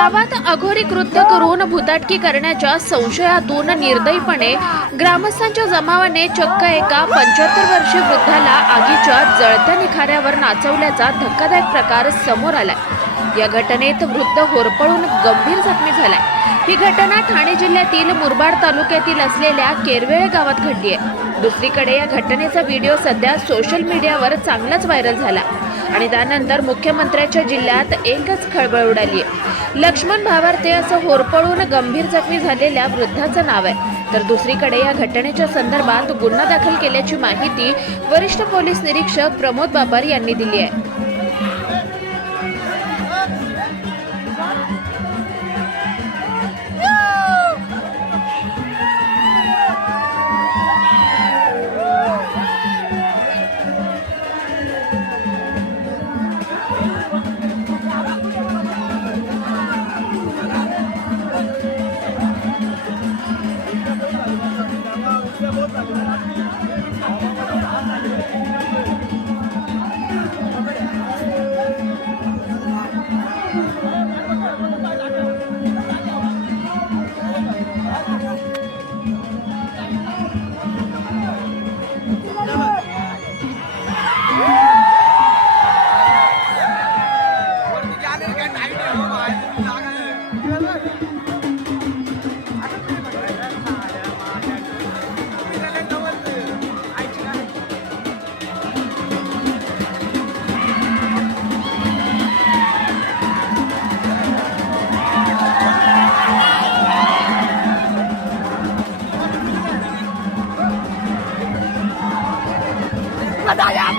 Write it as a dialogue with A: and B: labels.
A: गावात अघोरी कृत्य करून भुताटकी करण्याच्या संशयातून निर्दयीपणे ग्रामस्थांच्या जमावाने चक्क एका पंच्याहत्तर वर्षीय वृद्धाला आगीच्या जळत्या निखाऱ्यावर नाचवल्याचा धक्कादायक प्रकार समोर आलाय. या घटनेत वृद्ध होरपळून गंभीर जखमी झालाय. ही घटना ठाणे जिल्ह्यातील मुरबाड तालुक्यातील असलेल्या केरवेळे गावात घडली आहे दुसरीकडे या घटनेचा व्हिडिओ सध्या सोशल मीडियावर चांगलाच व्हायरल झाला. आणि त्यानंतर मुख्यमंत्र्यांच्या जिल्ह्यात एकच खळबळ उडाली आहे लक्ष्मण भावार्ते असं होरपळून गंभीर जखमी झालेल्या वृद्धाचं नाव आहे. तर दुसरीकडे या घटनेच्या संदर्भात गुन्हा दाखल केल्याची माहिती वरिष्ठ पोलीस निरीक्षक प्रमोद बाबर यांनी दिली आहे. Thank you. Kadaya mo!